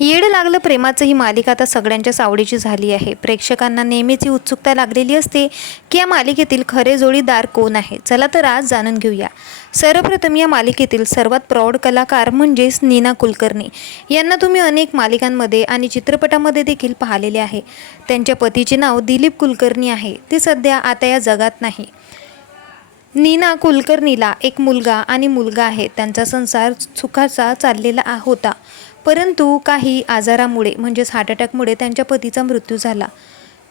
येड लागलं प्रेमाचं ही मालिका आता सगळ्यांच्याच आवडीची झाली आहे. प्रेक्षकांना नेहमीच उत्सुकता लागलेली असते की या मालिकेतील खरे जोडीदार कोण आहे. चला तर आज जाणून घेऊया. सर्वप्रथम या मालिकेतील सर्वात प्रौढ कलाकार म्हणजेच नीना कुलकर्णी यांना तुम्ही अनेक मालिकांमध्ये आणि चित्रपटामध्ये देखील पाहिलेले आहे. त्यांच्या पतीचे नाव दिलीप कुलकर्णी आहे. ते सध्या आता या जगात नाही. नीना कुलकर्णीला एक मुलगा आणि मुलगा आहे. त्यांचा संसार सुखाचा चाललेला होता, परंतु काही आजारामुळे म्हणजेच हार्ट अटॅकमुळे त्यांच्या पतीचा मृत्यू झाला.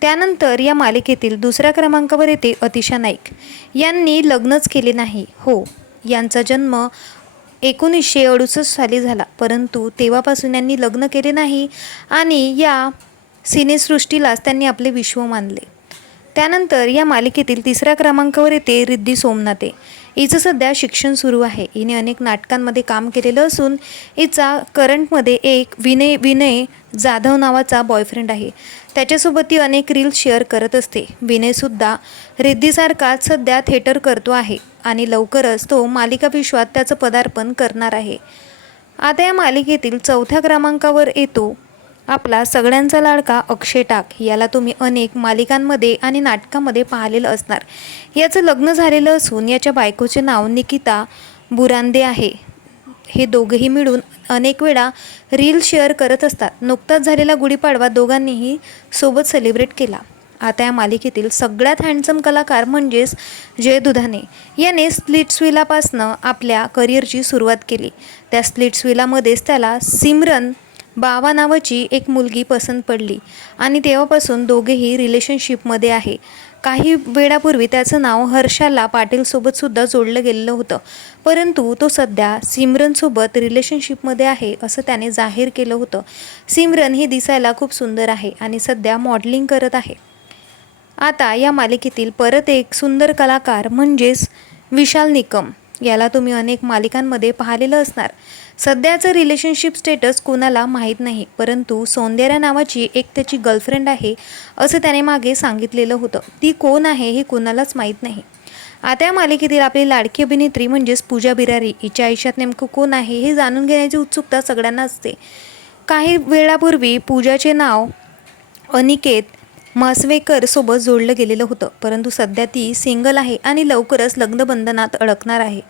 त्यानंतर या मालिकेतील दुसऱ्या क्रमांकावर येते अतिशा नाईक. यांनी लग्नच केले नाही. हो, यांचा जन्म 1968 साली झाला, परंतु तेव्हापासून यांनी लग्न केले नाही आणि या सिनेसृष्टीलाच त्यांनी आपले विश्व मानले. त्यानंतर या मालिकेतील तिसऱ्या क्रमांकावर येते रिद्धी सोमनाथे. हिचं सध्या शिक्षण सुरू आहे. हिने अनेक नाटकांमध्ये काम केलेलं असून हिचा करंटमध्ये एक विनय जाधव नावाचा बॉयफ्रेंड आहे. त्याच्यासोबत ती अनेक रील्स शेअर करत असते. विनयसुद्धा रिद्धीसारखाच सध्या थिएटर करतो आहे आणि लवकरच तो मालिका विश्वात त्याचं पदार्पण करणार आहे. आता या मालिकेतील चौथ्या क्रमांकावर येतो आपला सगळ्यांचा लाडका अक्षय टाक. याला तुम्ही अनेक मालिकांमध्ये आणि नाटकामध्ये पाहिलेलं असणार. याचं लग्न झालेलं असून याच्या बायकोचे नाव निकिता बुरांदे आहे. हे दोघेही मिळून अनेक वेळा रील शेअर करत असतात. नुकताच झालेला गुढीपाडवा दोघांनीही सोबत सेलिब्रेट केला. आता या मालिकेतील सगळ्यात हँडसम कलाकार म्हणजेच जय दुधाणे याने स्प्लिट्सविलापासनं आपल्या करिअरची सुरुवात केली. त्या स्प्लिट्सविलामध्येच त्याला सिमरन बावा नावाची एक मुलगी पसंत पडली आणि तेव्हापासून दोघेही रिलेशनशिपमध्ये आहे. काही वेळापूर्वी त्याचं नाव हर्षाला पाटीलसोबतसुद्धा जोडलं गेलेलं होतं, परंतु तो सध्या सिमरनसोबत रिलेशनशिपमध्ये आहे असं त्याने जाहीर केलं होतं. सिमरन ही दिसायला खूप सुंदर आहे आणि सध्या मॉडेलिंग करत आहे. आता या मालिकेतील परत एक सुंदर कलाकार म्हणजेच विशाल निकम. याला तुम्ही अनेक मालिकांमध्ये पाहिलेलं असणार. सध्याचं रिलेशनशिप स्टेटस कोणाला माहीत नाही, परंतु सौंदर्या नावाची एक त्याची गर्लफ्रेंड आहे असं त्याने मागे सांगितलेलं होतं. ती कोण आहे हे कोणालाच माहीत नाही. आता या मालिकेतील आपली लाडकी अभिनेत्री म्हणजेच पूजा बिरारी हिच्या आयुष्यात नेमकं कोण आहे हे जाणून घेण्याची उत्सुकता सगळ्यांना असते. काही वेळापूर्वी पूजाचे नाव अनिकेत मासवेकर सोबत जोडलं गेलेलं होतं, परंतु सध्या ती सिंगल आहे आणि लवकरच लग्नबंधनात अडकणार आहे.